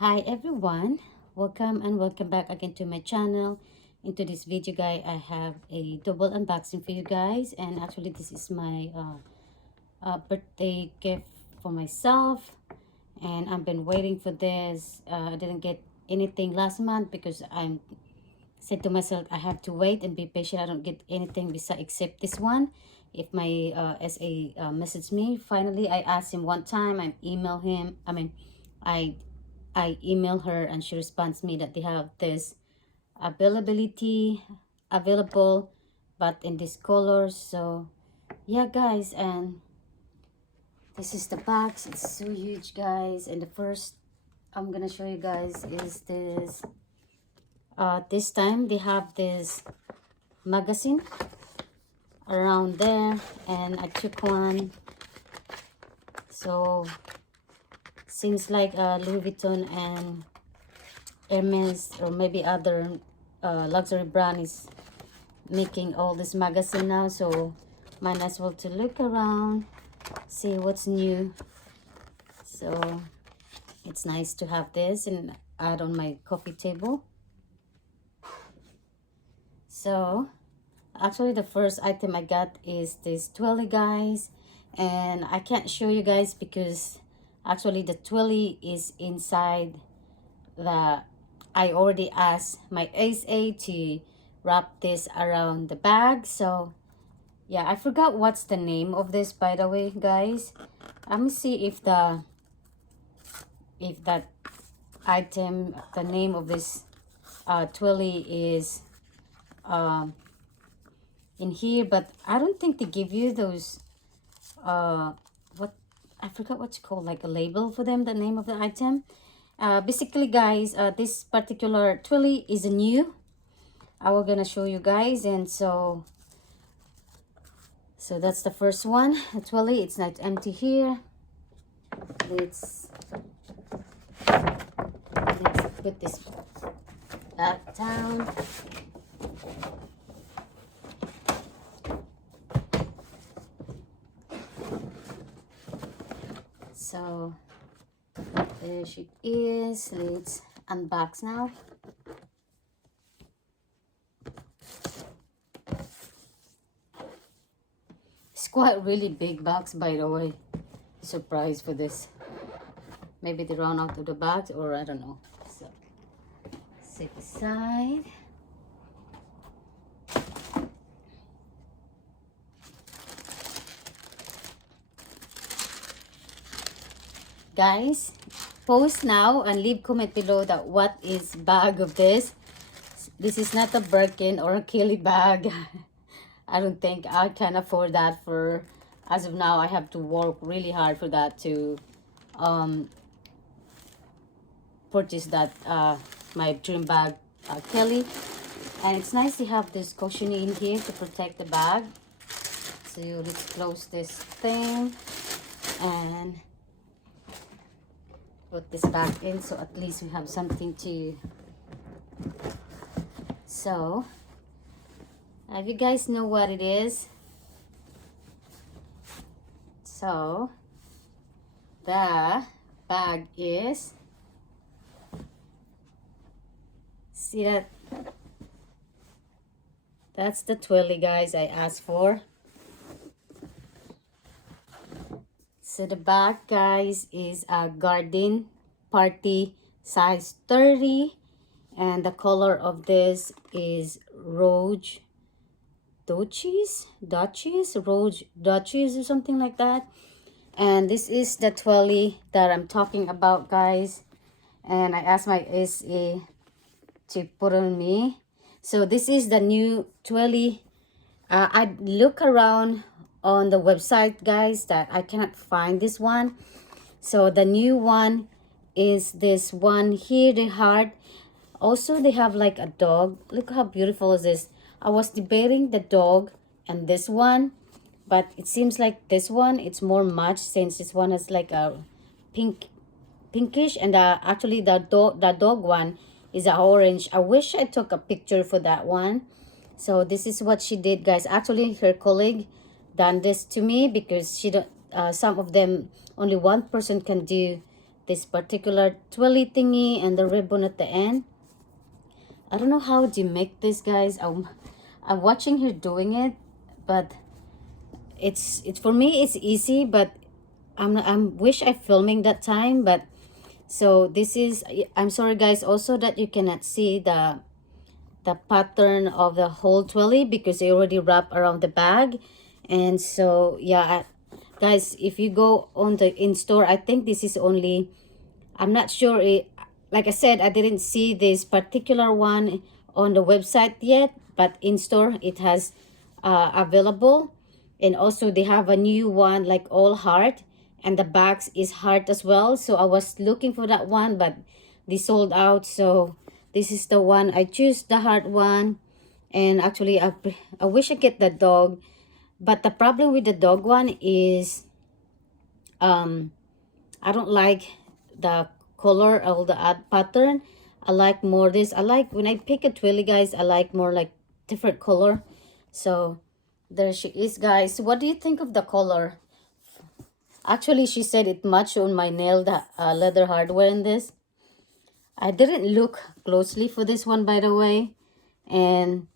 Hi everyone, welcome back again to my channel. Into this video guys, I have a double unboxing for you guys, and actually this is my birthday gift for myself, and I've been waiting for this. I didn't get anything last month because I said to myself I have to wait and be patient. I don't get anything besides except this one. If my SA messaged me, finally I asked him one time, I I email her and she responds me that they have this availability available but in this color. So yeah guys, and this is the box. It's so huge guys, and the first I'm gonna show you guys is this time they have this magazine around there, and I took one. So seems like Louis Vuitton and Hermes or maybe other luxury brand is making all this magazine now, so might as well to look around, see what's new. So it's nice to have this and add on my coffee table. So actually the first item I got is this Twilly guys, and I can't show you guys because actually the Twilly is inside the I already asked my SA to wrap this around the bag. So yeah, I forgot what's the name of this, by the way guys. Let me see if that item, the name of this Twilly is in here, but I don't think they give you those what, I forgot what's called, like a label for them, the name of the item. Basically guys, this particular Twilly is a new. I will gonna show you guys, and so that's the first one, the Twilly. It's not empty here. Let's put this back down. So there she is. Let's unbox now. It's quite really big box, by the way. Surprise for this. Maybe they run out of the box, or I don't know. So set aside. Guys, post now and leave comment below that what is bag of this. This is not a Birkin or a Kelly bag. I don't think I can afford that. For as of now, I have to work really hard for that to purchase that my dream bag, Kelly. And it's nice to have this cushioning in here to protect the bag. So let's close this thing and put this back in, so at least we have something to. So if you guys know what it is, so the bag is, see that, that's the Twilly guys I asked for. So the bag guys is a garden party size 30, and the color of this is Rose Duchess or something like that. And this is the Twilly that I'm talking about guys, and I asked my SA to put on me. So this is the new Twilly. I look around on the website guys that I cannot find this one. So the new one is this one here, the heart. Also they have like a dog. Look how beautiful is this. I was debating the dog and this one, but it seems like this one it's more match, since this one is like a pinkish, and actually the dog one is a orange. I wish I took a picture for that one. So this is what she did guys. Actually her colleague done this to me because she don't some of them, only one person can do this particular twilly thingy and the ribbon at the end. I don't know how to make this, guys. I'm watching her doing it, but it's for me it's easy, but I'm wish I filming that time. But so this is, I'm sorry guys also that you cannot see the pattern of the whole twilly because they already wrap around the bag. And so yeah, guys, if you go on the in store, I think this is only, I'm not sure like I said, I didn't see this particular one on the website yet, but in store it has available. And also they have a new one like all heart, and the box is heart as well. So I was looking for that one, but they sold out. So this is the one I choose, the heart one. And actually I wish I get the dog, but the problem with the dog one is I don't like the color or the pattern. I like more this. I like when I pick a twilly, guys, I like more like different color. So there she is, guys. What do you think of the color? Actually, she said it matched on my nail, the leather hardware in this. I didn't look closely for this one, by the way. And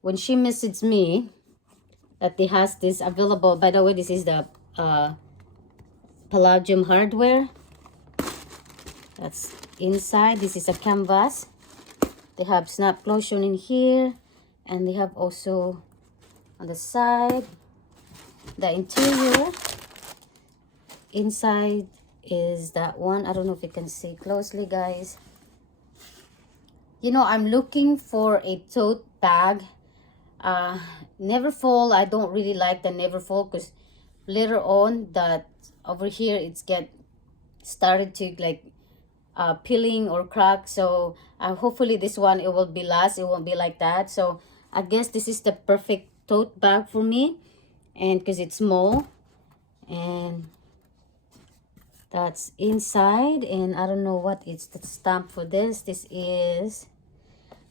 when she messaged me that they has this available, by the way, this is the palladium hardware. That's inside. This is a canvas. They have snap closure in here, and they have also on the side the interior. Inside is that one. I don't know if you can see closely, guys. You know, I'm looking for a tote bag. Neverfull, I don't really like the Neverfull because later on that over here it's get started to like peeling or crack. So hopefully this one, it will be last, it won't be like that. So I guess this is the perfect tote bag for me, and because it's small. And that's inside. And I don't know what it's the stamp for this. This is,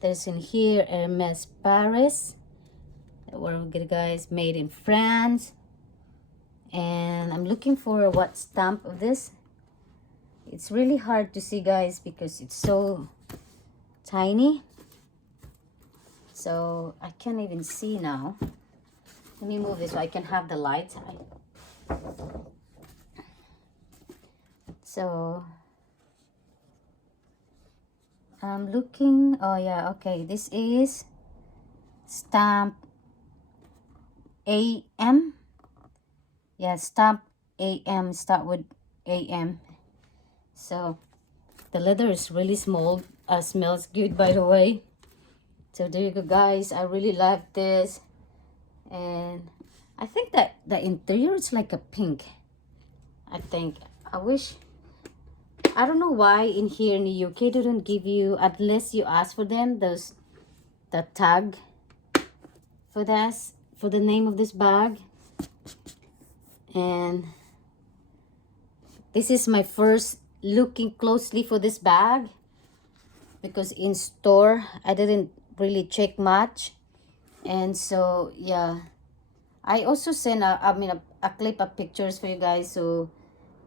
there's in here Hermes Paris, we're good, guys, made in France. And I'm looking for what stamp of this. It's really hard to see, guys, because it's so tiny. So I can't even see now. Let me move this so I can have the light. So I'm looking. Oh yeah, okay, this is stamp AM. Yeah, stamp AM, start with AM. So the leather is really small. Smells good, by the way. So there you go, guys. I really like this. And I think that the interior is like a pink. I think, I wish, I don't know why in here in the UK they don't give you, unless you ask for them, the tag for this, for the name of this bag. And this is my first looking closely for this bag, because in store I didn't really check much. And so yeah, I also sent a clip of pictures for you guys. So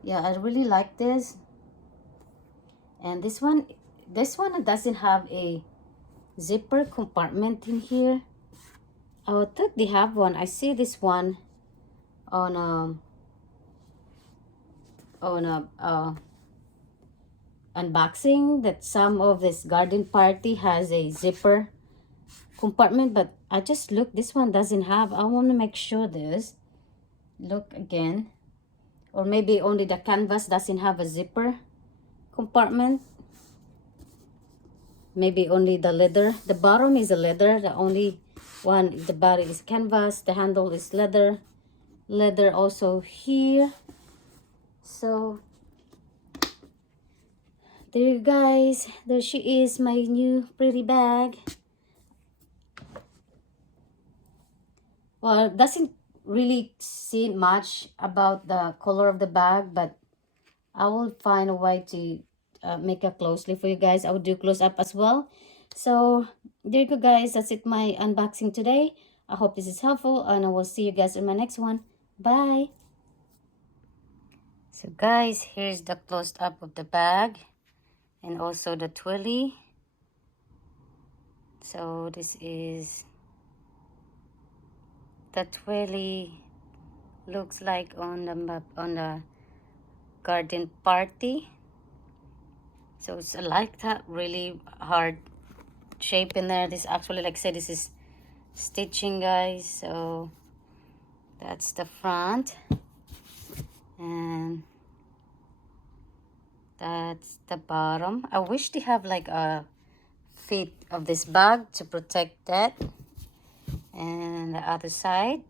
yeah, I really like this. And this one doesn't have a zipper compartment in here. I thought they have one. I see this one on unboxing, that some of this garden party has a zipper compartment, but I just look, this one doesn't have. I want to make sure this, look again, or maybe only the canvas doesn't have a zipper compartment. Maybe only the leather, the bottom is a leather, the only one, the body is canvas, the handle is leather also here. So there you guys, there she is, my new pretty bag. Well, it doesn't really see much about the color of the bag, but I will find a way to make it closely for you guys. I will do close up as well. So there you go, guys, that's it, my unboxing today. I hope this is helpful, and I will see you guys in my next one. Bye. So guys, here's the closed up of the bag and also the twilly. So this is the twilly, looks like on the map on the garden party. So it's like that really hard shape in there. This actually, like I said, this is stitching, guys. So that's the front and that's the bottom. I wish they have like a fit of this bag to protect that. And the other side,